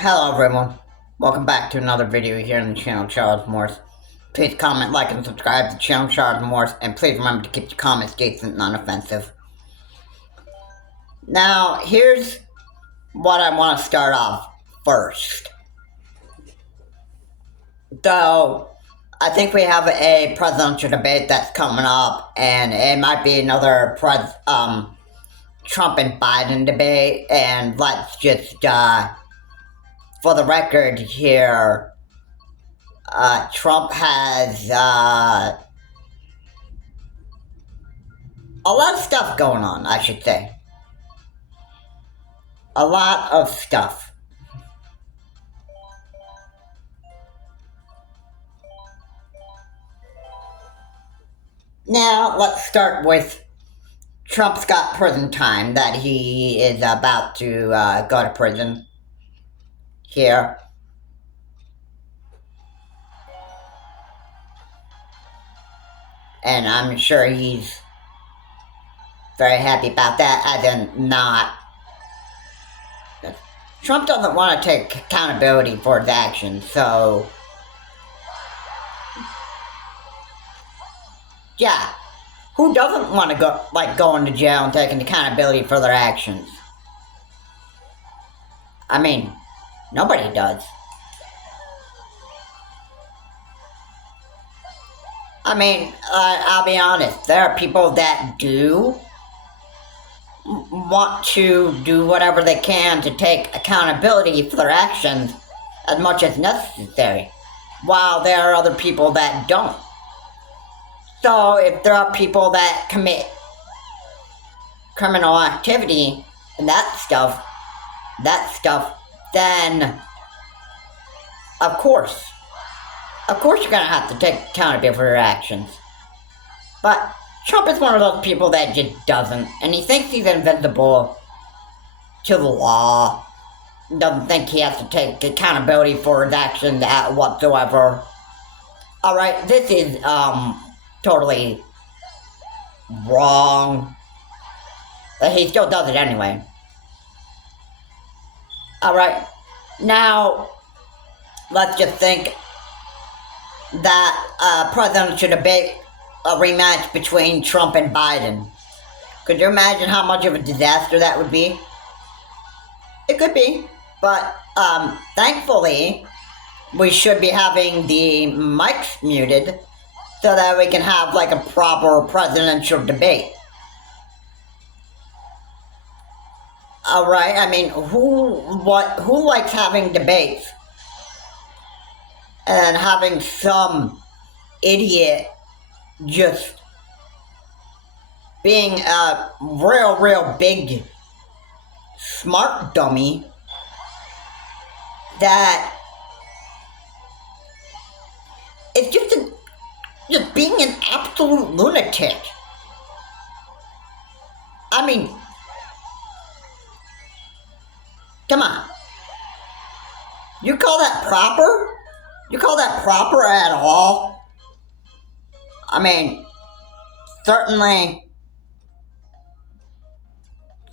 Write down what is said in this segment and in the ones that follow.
Hello everyone, welcome back to another video here on the channel Charles Morse. Please comment, like, and subscribe to the channel Charles Morse, and please remember to keep your comments decent and non-offensive. Now, here's what I want to start off first. So, I think we have a presidential debate that's coming up, and it might be another Trump and Biden debate, and let's just, for the record here, Trump has a lot of stuff going on, I should say. A lot of stuff. Now, let's start with Trump's got prison time that he is about to go to prison here. And I'm sure he's very happy about that, as in not. Trump doesn't want to take accountability for his actions, so yeah. Who doesn't want to go into jail and taking accountability for their actions? I mean, nobody does. I mean, I'll be honest, there are people that do want to do whatever they can to take accountability for their actions as much as necessary, while there are other people that don't. So if there are people that commit criminal activity and that stuff, then of course you're gonna have to take accountability for your actions. But Trump is one of those people that just doesn't, and he thinks he's invincible to the law. Doesn't think he has to take accountability for his actions whatsoever. Alright, this is totally wrong. But he still does it anyway. Alright, now let's just think that president should debate a rematch between Trump and Biden. Could you imagine how much of a disaster that would be? It could be, but thankfully we should be having the mics muted so that we can have like a proper presidential debate. Alright, I mean, who likes having debates and having some idiot just being a real big smart dummy that is just being an absolute lunatic. I mean, come on. You call that proper? You call that proper at all? I mean, certainly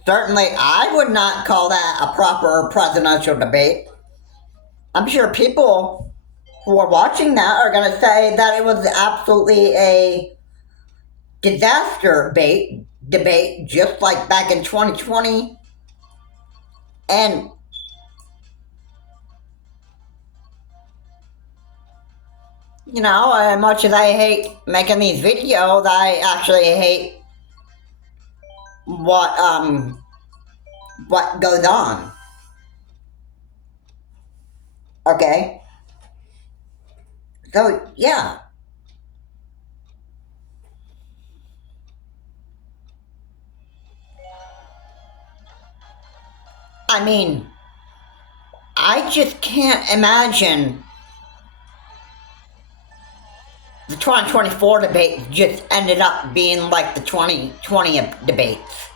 I would not call that a proper presidential debate. I'm sure people who are watching that are going to say that it was absolutely a disaster debate, just like back in 2020. And you know, as much as I hate making these videos, I actually hate what goes on. Okay? So, yeah. I mean, I just can't imagine the 2024 debate just ended up being like the 2020 debates.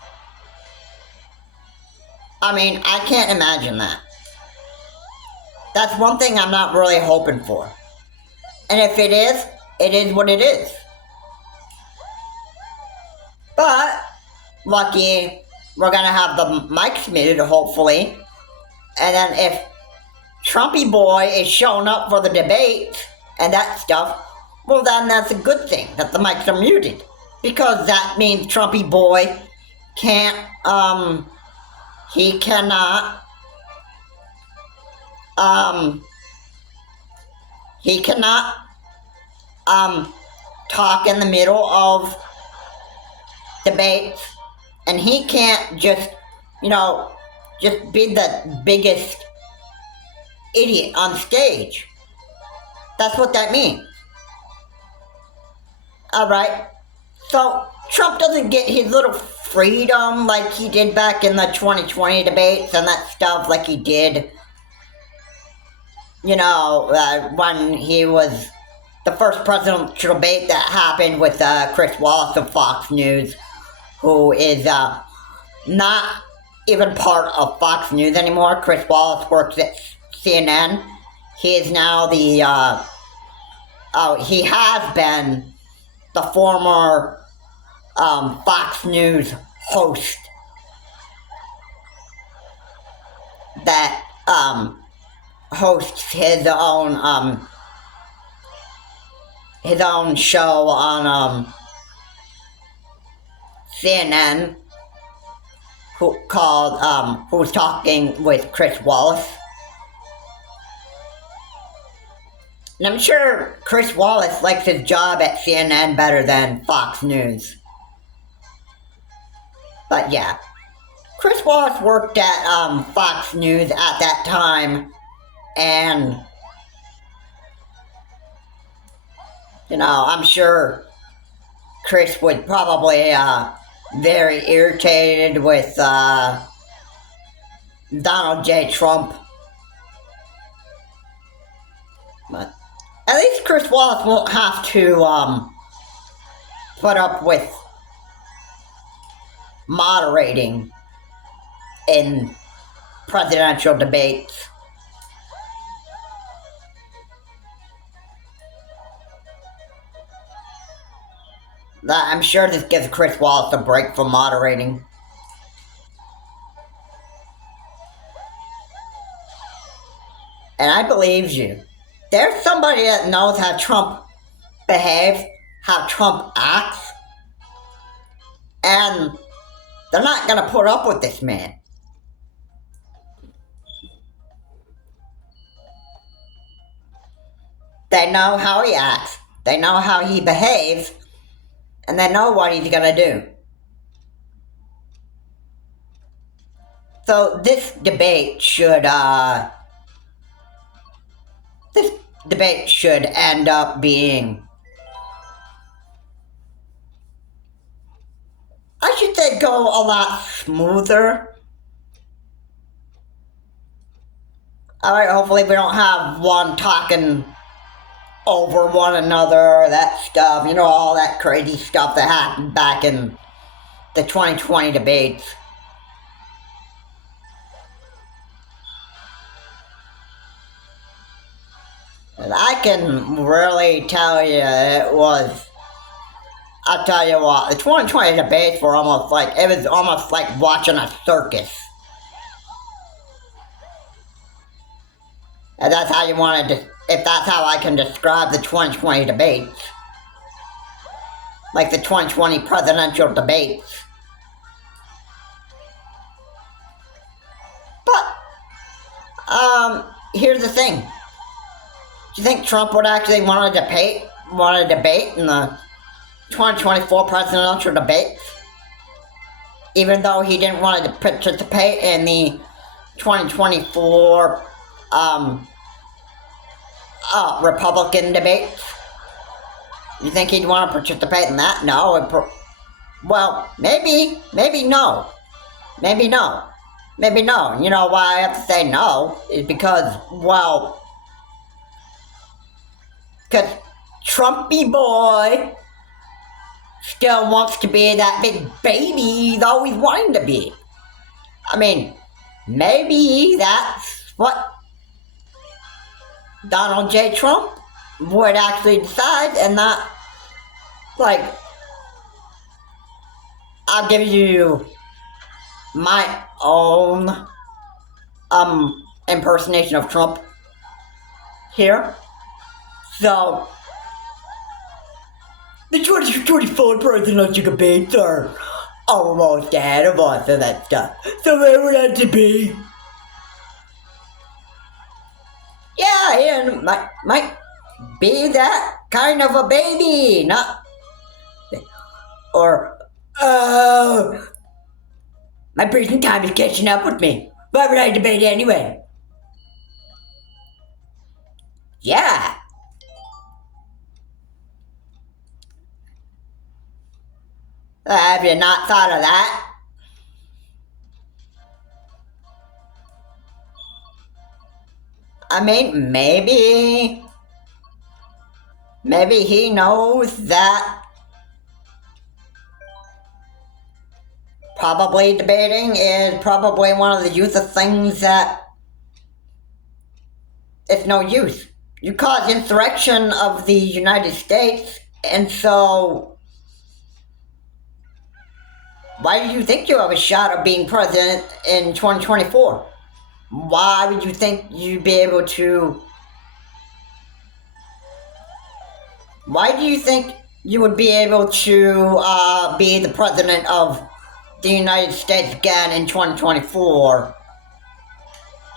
I mean, I can't imagine that. That's one thing I'm not really hoping for. And if it is what it is. But, lucky, we're gonna have the mics muted, hopefully. And then if Trumpy boy is showing up for the debate and that stuff, well then that's a good thing that the mics are muted. Because that means Trumpy boy can't, he cannot, talk in the middle of debates, and he can't just, just be the biggest idiot on stage. That's what that means. Alright? So, Trump doesn't get his little freedom like he did back in the 2020 debates and that stuff, like he did, when he was the first presidential debate that happened with Chris Wallace of Fox News, who is not even part of Fox News anymore. Chris Wallace works at CNN. He is now he has been the former Fox News host that hosts his own show on CNN, who's talking with Chris Wallace. And I'm sure Chris Wallace likes his job at CNN better than Fox News. But yeah, Chris Wallace worked at Fox News at that time, and I'm sure Chris was probably very irritated with Donald J. Trump. But at least Chris Wallace won't have to put up with moderating in presidential debates. I'm sure this gives Chris Wallace a break from moderating. And I believe you. There's somebody that knows how Trump behaves, how Trump acts, and they're not going to put up with this man. They know how he acts, they know how he behaves, and they know what he's going to do. So this debate should end up being, I should say, go a lot smoother. Alright, hopefully we don't have one talking over one another, that stuff, all that crazy stuff that happened back in the 2020 debates. And I can really tell you I'll tell you what, the 2020 debates were almost like watching a circus. And that's how if that's how I can describe the 2020 debates. Like the 2020 presidential debates. But, here's the thing. Do you think Trump would actually want to debate in the 2024 presidential debates? Even though he didn't want to participate in the 2024 Republican debates? You think he'd want to participate in that? No. Well, maybe no. Maybe no. Maybe no. You know why I have to say no? Is because Trumpy boy still wants to be that big baby he's always wanted to be. I mean, maybe that's what Donald J. Trump would actually decide, and not, I'll give you my own impersonation of Trump. here. So, the 2024 presidential debates are almost ahead of us and that stuff. So where would that to be? Yeah, and might be that kind of a baby, not... Or, my prison time is catching up with me. Why would I debate anyway? Yeah. Have you not thought of that? I mean, maybe he knows that probably debating is probably one of the use of things that it's no use. You cause insurrection of the United States, and so why do you think you have a shot of being president in 2024? Why would you think you'd be able to... Why do you think you would be able to be the president of the United States again in 2024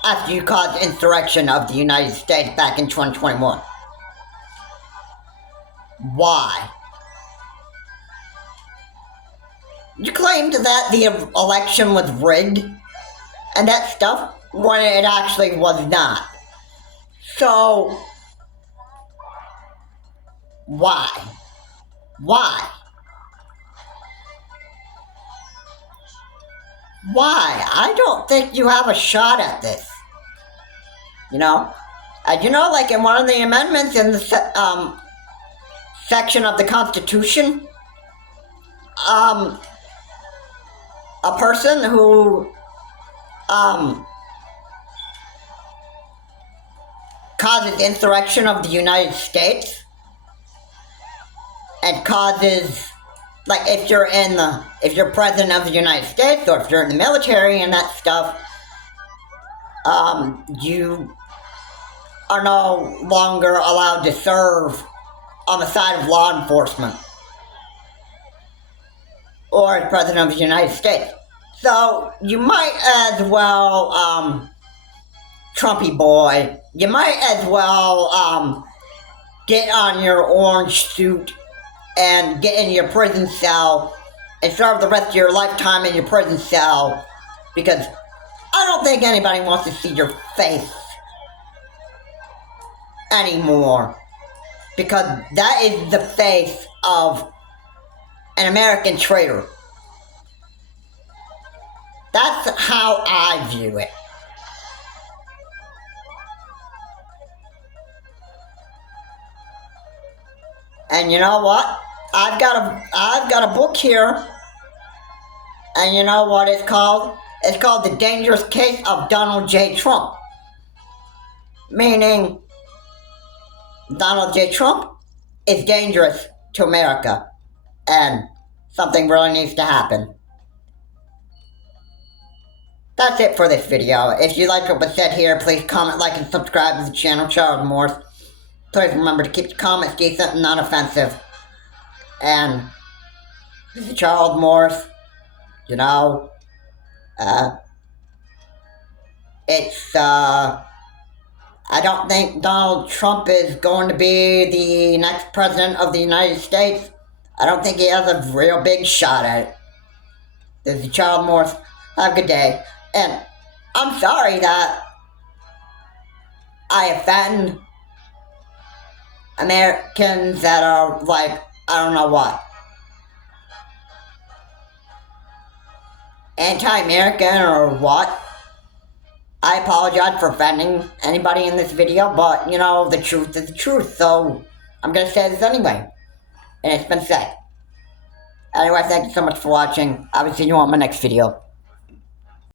after you caused insurrection of the United States back in 2021? Why? You claimed that the election was rigged and that stuff when it actually was not. So, why? Why? Why? I don't think you have a shot at this. You know? Like in one of the amendments in the section of the Constitution, a person who causes insurrection of the United States and causes, like, if you're president of the United States or if you're in the military and that stuff, you are no longer allowed to serve on the side of law enforcement or as president of the United States. So you might as well, Trumpy boy, you might as well get on your orange suit and get in your prison cell and serve the rest of your lifetime in your prison cell, because I don't think anybody wants to see your face anymore, because that is the face of an American traitor. That's how I view it. And you know what? I've got a book here, and you know what it's called? It's called The Dangerous Case of Donald J. Trump. Meaning, Donald J. Trump is dangerous to America, and something really needs to happen. That's it for this video. If you liked what was said here, please comment, like, and subscribe to the channel, Charles Morse. Please remember to keep the comments decent and non-offensive. And this is Charles Morse. I don't think Donald Trump is going to be the next president of the United States. I don't think he has a real big shot at it. This is Charles Morse. Have a good day. And I'm sorry that I offend Americans that are like, I don't know what, anti-American or what. I apologize for offending anybody in this video, but the truth is the truth, so I'm gonna say this anyway. And it's been said. Anyway, thank you so much for watching. I will see you on my next video.